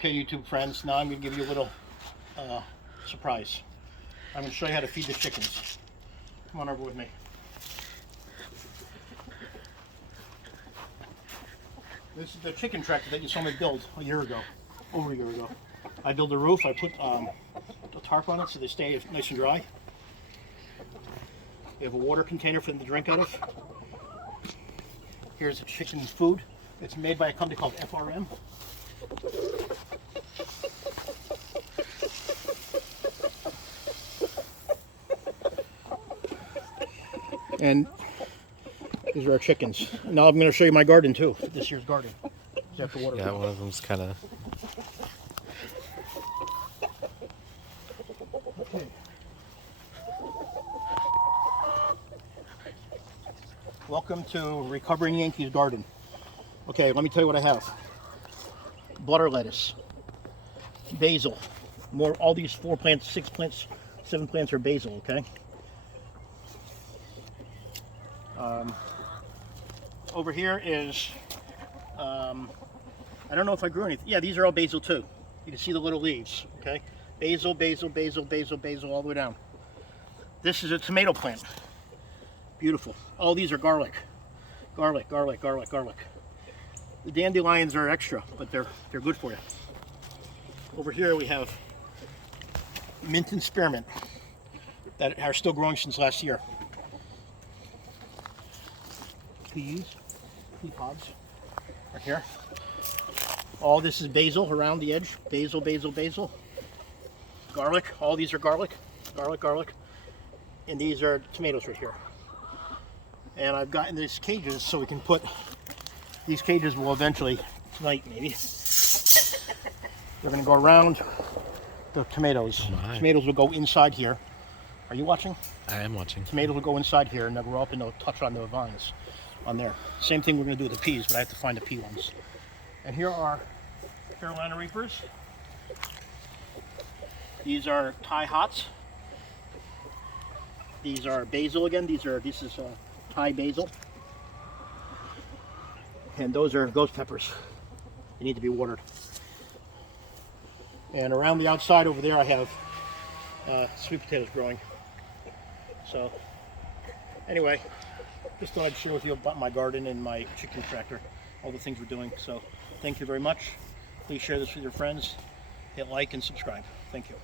Okay, YouTube friends, now I'm going to give you a little surprise. I'm going to show you how to feed the chickens. Come on over with me. This is the chicken tractor that you saw me build over a year ago. I built a roof, I put a tarp on it so they stay nice and dry. We have a water container for them to drink out of. Here's chicken food. It's made by a company called FRM. And these are our chickens. Now I'm going to show you my garden too, this year's garden. Yeah, one of them's kind of... Okay. Welcome to Recovering Yankees Garden. Okay, let me tell you what I have. Butter lettuce, basil, all these 4 plants, 6 plants, 7 plants are basil, okay? Over here is, I don't know if I grew anything. Yeah, these are all basil too. You can see the little leaves, okay? Basil, basil, basil, basil, basil, all the way down. This is a tomato plant. Beautiful. All these are garlic. Garlic, garlic, garlic, garlic. The dandelions are extra, but they're good for you. Over here we have mint and spearmint that are still growing since last year. Pea pods right here. All this is basil around the edge. Basil, basil, basil. Garlic. All these are garlic. Garlic, garlic. And these are tomatoes right here. And I've gotten these cages so we can put, these cages will eventually, tonight maybe, they're going to go around the tomatoes. Oh, tomatoes will go inside here. Are you watching? I am watching. Tomatoes will go inside here and they'll grow up and they'll touch on the vines on there. Same thing we're going to do with the peas, but I have to find the pea ones. And here are Carolina Reapers. These are Thai hots. These are basil again. This is Thai basil. And those are ghost peppers. They need to be watered. And around the outside over there I have sweet potatoes growing. So anyway, just thought I'd share with you about my garden and my chicken tractor, all the things we're doing. So thank you very much. Please share this with your friends. Hit like and subscribe. Thank you.